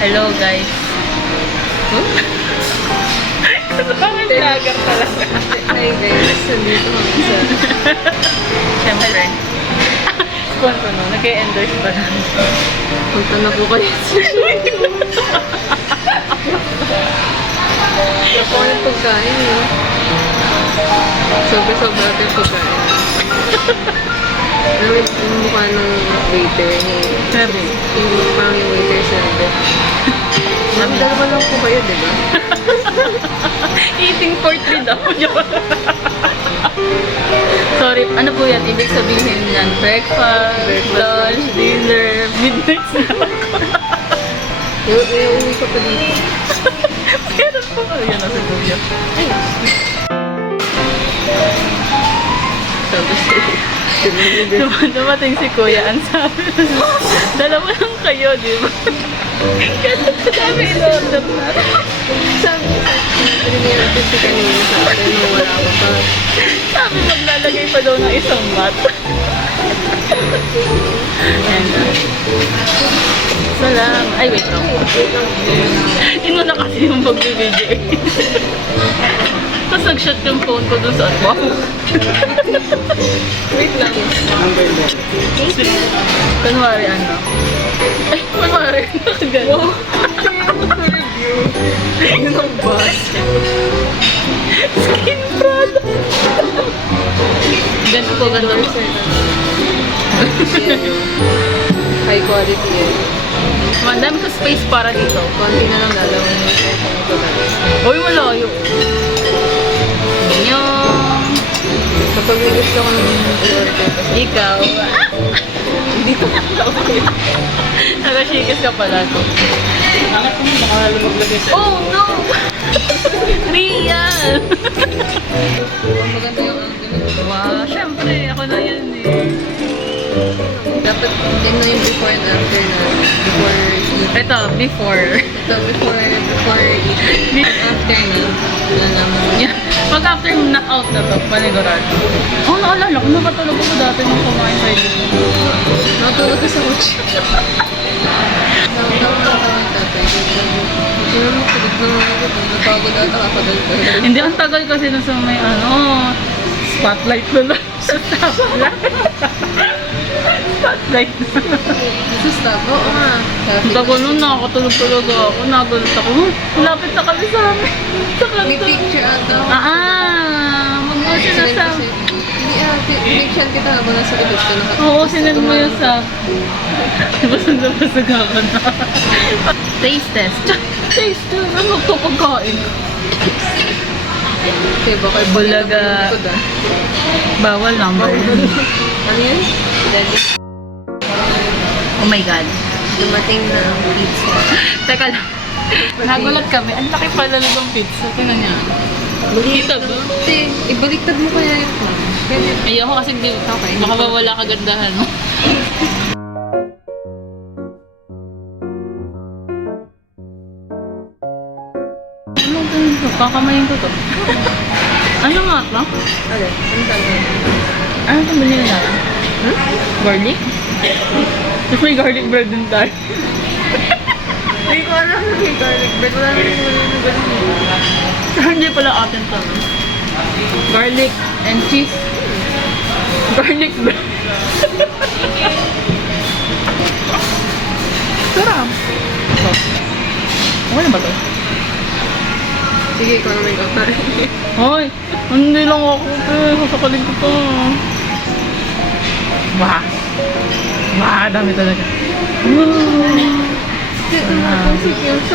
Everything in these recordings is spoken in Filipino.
Hello guys. Bakit lager talaga? Hi guys, nandito kami sa... Siyempre. Sponsor no, nag-endorse pa lang. Punta na po kayo sa Ako yung pagkain eh. Sobra-sobra natin yung pagkain. Yung mukha ng waiter eh. Sabi. Yung parang yung waiter sabi. Ma'am, dalawa lang po kayo, di ba? Eating for 3 daw. Sorry, ano po yan? Ibig sabihin yan, breakfast, lunch, dinner, midnight snack. Uwi ko pa dito. Meron po. Ayan, nasa Google. Sabi siya. Dumating si Kuya, ang sabi, dalawa lang kayo, di ba? Kasi sabi, in-order na. Sabi niya, kasi kanina sa akin nung wala ka pa. Sabi, maglalagay pa daw ng isang mat. And, salam. Ay, wait lang. Yun mo na kasi yung pag-video eh. Tapos nag-shot yung phone ko dun sa wow. Wait lang. Kunwari ano. Ay, kunwari. Wow! Review. Yun ang bus. Skin product. Ganito po, ganito po. High quality eh. Mandami ko space para dito. Konti na lang lalawin yung iPhone ko guys. Uy, malayo. Yung Kapag may gusto ko ng i-order kasi ikaw. hindi ko okay. Nakashikas ka pala to. Angat mo, baka lumaglagay sa... Oh, no! Real! Maganda yung Wow, syempre, ako na yan eh. dapat din na yung before and after na. Before eat. Ito, before. So before eat. After na. Wala naman. Yeah. Pag after knock out na to, panigurado. Oh, naalala ko, nakatulog ako dati nung kumain tayo dito. Nakatulog ka sa kutsi. Nakatawag tatay. Hindi mo tulog na mga ito. Napagod ata ako doon. Hindi, ang tagal kasi na sa may ano, spotlight na lang. Spotlight na. Sa stop? Oo nga. Ang tagal nun, nakakatulog-tulog ako. Nagulat ako. Malapit na kami sa amin. Sa May kanto. picture ata. Mag-motion na sa... Hindi picture kita habang nasa likod ka. Oo, sinend mo yun sa... Basag-basag ako na. Taste test. Taste test? Ano ito pagkain? Okay, baka Bulaga. Bawal number. Ano yan? Daddy. Oh my God. Dumating na ang pizza. Teka lang. Nagulat kami. Ang laki pala lang ng pizza. Tingnan niya. Kita ba? Ibaliktad mo kaya yun. Pwede. Ayoko kasi di. Okay. Baka mawala kagandahan mo. Ano ito? Kakamayin ko to. Ano nga ito? Ano? Ano talaga? Ano ito binili natin? Garlic? Tapos may garlic bread din tayo. Hindi ko alam na may garlic bread. Wala naman yung wala na garlic. Hindi pala atin to. Garlic and cheese. Garlic bread. Sarap. Okay na ba to? Sige, ikaw na may kakain. Hoy, hindi lang ako. Sasakalin ko to. Wah. Wah, dami talaga.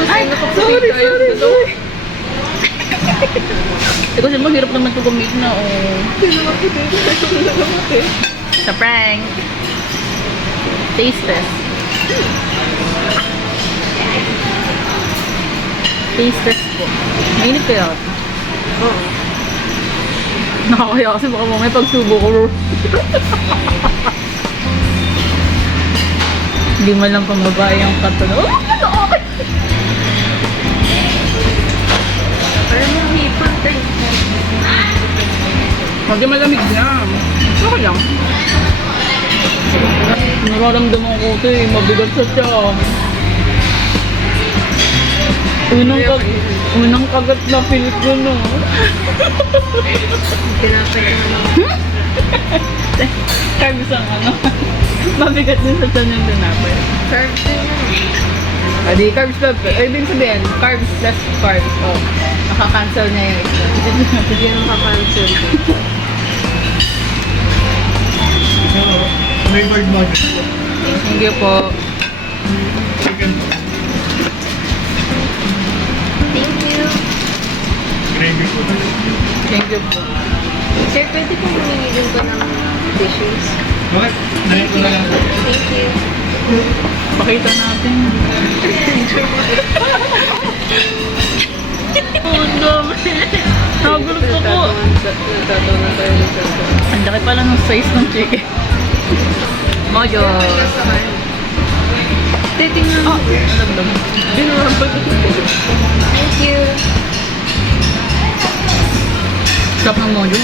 Ay, sorry. Eh kasi mahirap naman ito gumit na, oh. Sa prank. Taste test. Taste test po. Mainit kaya ako. Oo. Nakakaya kasi baka mamaya pagsubo ko. Hindi man lang pambabae ang katulog. Oh, ano? Okay. Parang mga hipon tayo. Hindi malamig na. Okay lang. Nararamdaman ko ito eh. Mabigat sa tiyan. Unang kagat na feel ko, no? Pinapay ko naman. Carbs ang ano. Mabigat din sa tiyan yung tinapay. Carbs din yan. Adi, carbs plus. Ibig sabihin, carbs plus carbs. Oh, nakakancel niya yung isa. Hindi yan makapansel. Flavored nuggets po. Thank you po. Chicken po. Thank you. Gravy po. Thank you po. Sir, pwede po humingi din po ng dishes. Bakit? Dahil ko na lang po. Thank you. Pakita natin. Oh, ang dami. Nagulog ako. Nagtatawa na tayo ng tatawa. Ang laki pala ng size ng chicken. Mojo. Titingnan mo. Alam. Thank you. Sarap ng mojo.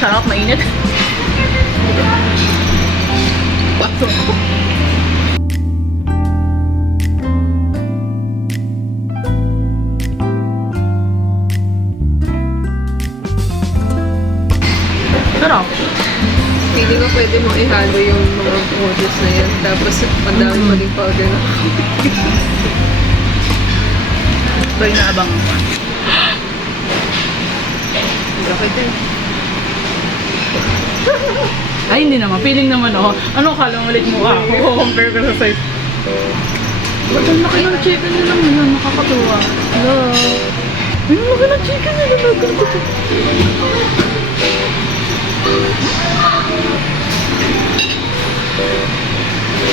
Sarap, mainit. Pasok. Sarap. Feeling ko pwede mo ihalo yung mga models na yan. Tapos, ang dami mo din powder na. Ito yung naabang. Laki din. Ay, hindi naman. Feeling naman ako. Ano kala mo ulit mo? Compare ko sa size. Ba't ang laki ng chicken nila ngayon? Nakakatuwa. Hello. Ay, ang laki ng chicken nila.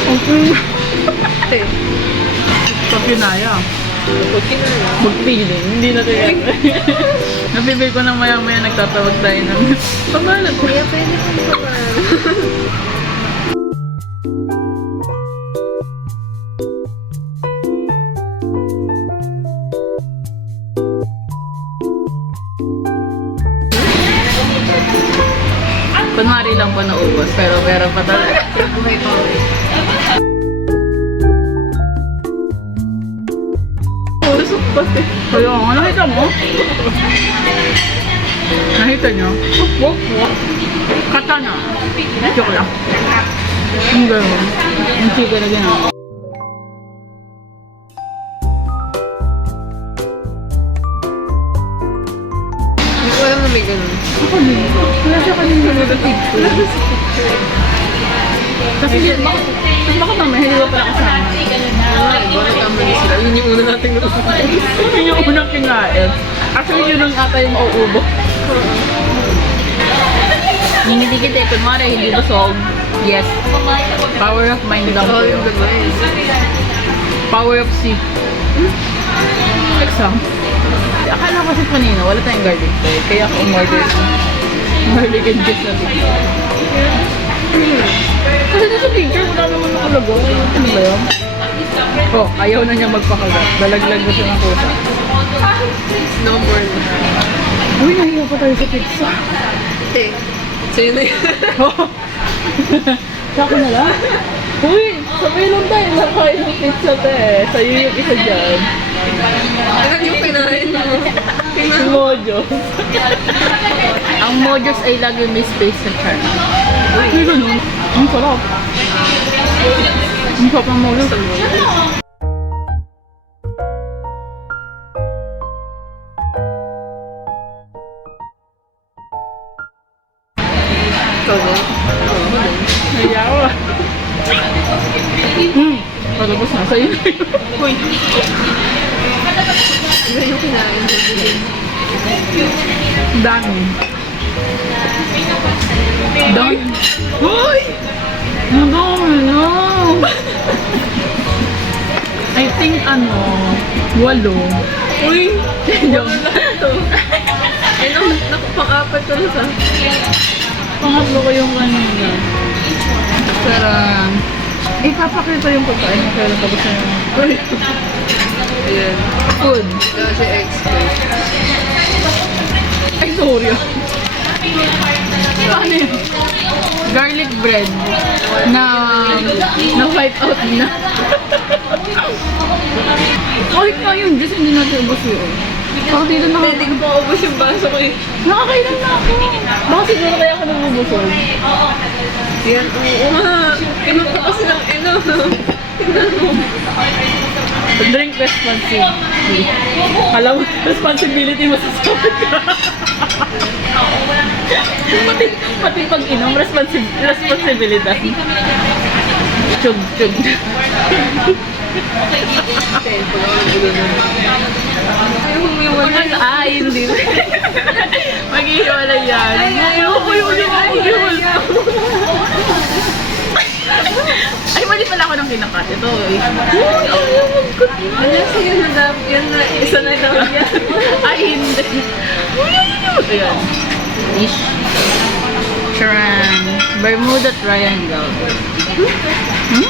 Okay. Pag pinaya. Kapag kinala. Mag-feeling. Hindi na tayo. Napipil ko nang maya-maya nagtatawag tayo ng pamalat. Kuya, pwede po ba? Kunwari lang po naubos, pero meron pa talaga. Buhay pa ulit. Lusok pa siya. Kaya nga, nakita mo? Nakita niyo? Wok. Katana. Joke lang. Ang gano'n. Ang chicken na gano'n. Hindi ko alam na may ganun. Ako din. Wala siya kanina na TikTok. Kasi yun, baka mamaya hindi ko pala kasama. Bakit tama na sila? Yun yung una natin Yun yung unang kinain. Actually, yun ang ata yung mauubo. Yung hindi kita, kunwari, hindi busog. Yes. Power of mind lang po all yun. the mind. Power of C. Exam. Akala ko kasi kanina, wala tayong garlic bread. Kaya ako umorder ng garlic and cheese na bigla. Kasi doon sa picture, wala naman nakalagay. Ano ba yun? Oh, ayaw na niya magpakagat. Dalaglag na siya ng pusa. No more na. Uy, nahiya pa tayo sa pizza. Eh, sa'yo na yun. Sa akin na lang? Uy, sabay lang tayo nakain ng pizza te. Sa'yo yung isa dyan. Ano yung kinain mo? Si Mojo. Ang Mojos ay lagi may space sa chart. Uy, ganun. Ang sarap. Ang sarap ng Mojos. Ikaw na? Nayawa. Patapos na sa'yo. Uy. Ano yung kinain mo? Dami. Dami. Uy! Ang dami na. I think 8. Uy! Yung Eh, no, pang-apat ko na sa... pangatlo ko yung kanina. Sarang. Ipapakita yung pagkain mo kaya tapos na yung Ayan. food. Ito si expert. Ay, sorry. Paano yun? Garlic garlic bread na wipe out na. Kahit nga yung juice, hindi natin ubos yun. Ako dito Hindi ko pa ubos yung baso ko eh. nakakailan na ako. Baka siguro kaya ako nabubusog. Yan, oo nga. Inom ko kasi ng inom. Drink responsibly. Alam mo, responsibility masasabi ka. pati pag inom, responsibilidad. Chug. Ay, humiwalay. Ay, hindi. Maghihiwalay yan. Ayoko yung Ay, mali pala ako ng kinakat. Ito eh. Ano sa'yo na dapat? Yan na, isa na dapat yan. Ay, hindi. Ayan. Ish. Charan. Bermuda Triangle. Hmm?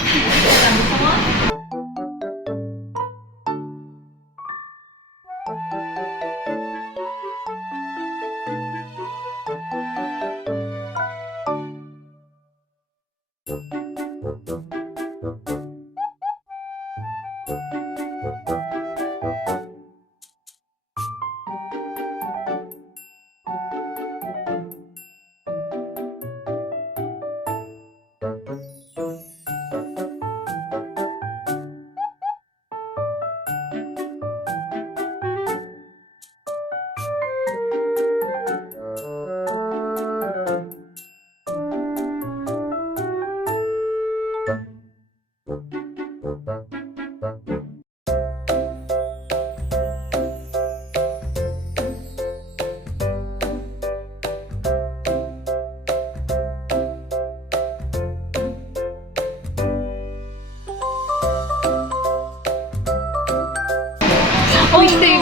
Oh, hindi.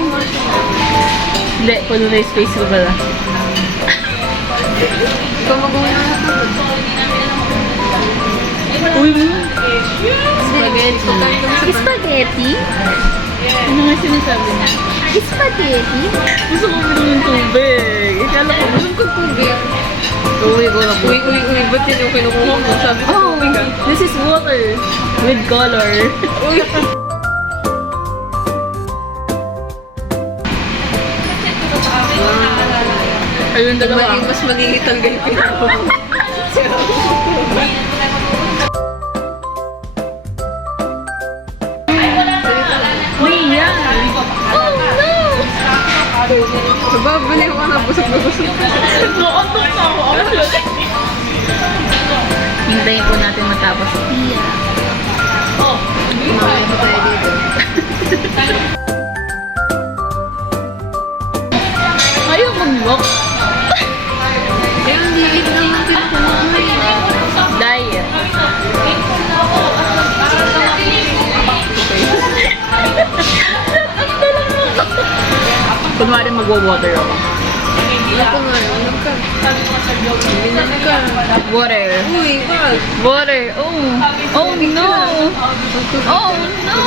Hindi, puno na yung space ko pala. Ikaw magawa na ito. Uy, mo. Spaghetti. Spaghetti? Ano nga sinasabi niya? Spaghetti? Gusto ko uminom ng tubig. Ikala ko, Alam ko tubig. uwi ko na po. Uy, ba't yun yung kinukuha mo? Sabi ko Oh, tubig ah. this is water with color. Uy. Ayun dalawa. Mas magiging tanggal yung kinukuha mo. Uy, yan. Oh, no! Babalik ko na, busog na busog. Naantok na ako. Hintayin po natin matapos. Kumain ko tayo dito. Ayaw mag-walk. Kaya ang liit naman kinukuha mo eh. Diet. Kunwari magwa-water ako. Ako nga, ulam ka. Binan ka. Water. Uy, wag. Water. Oh. Oh no. Oh no.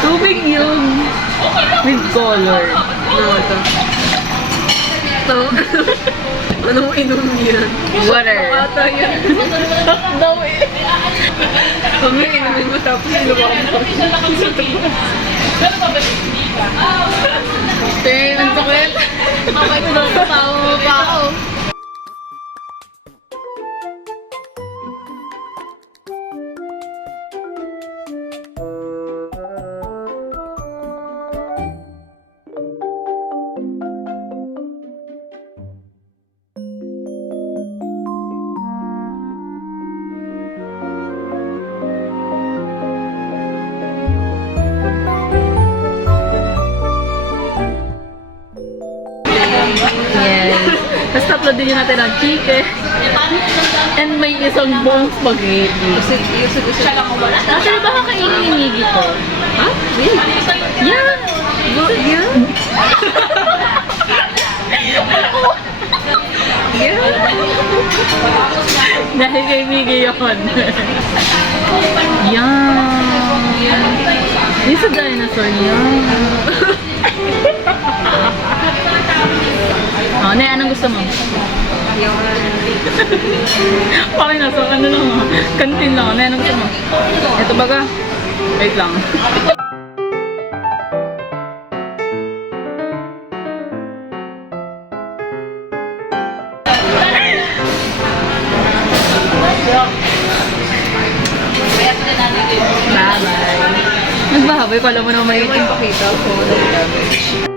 Tubig yun. With color. Ano ito? Ito? Anong inom yan? Water. Ata yan. Daw eh. Kami inumin mo tapos inuwa mo. Tingin ang sakit. Okay, pinapatawa mo pa ako. Yes. Tapos uploadin nyo natin ang chicken. And may isang buong spaghetti. Actually, baka kainin yung ngigi ko. Ha? Yan! Yan? Yan? Dahil kay Miggy yun. Yan! Yung sa dinosaur yan. Oh, Nay, anong gusto mo? Ayaw ko na rin. Bakit nasa ano lang ah. Kantin lang. Ano yan ang gusto mo? Ito baga. Wait lang. Bye-bye. Nagbahabay. Kala mo naman may Ayaw mo ipakita ko.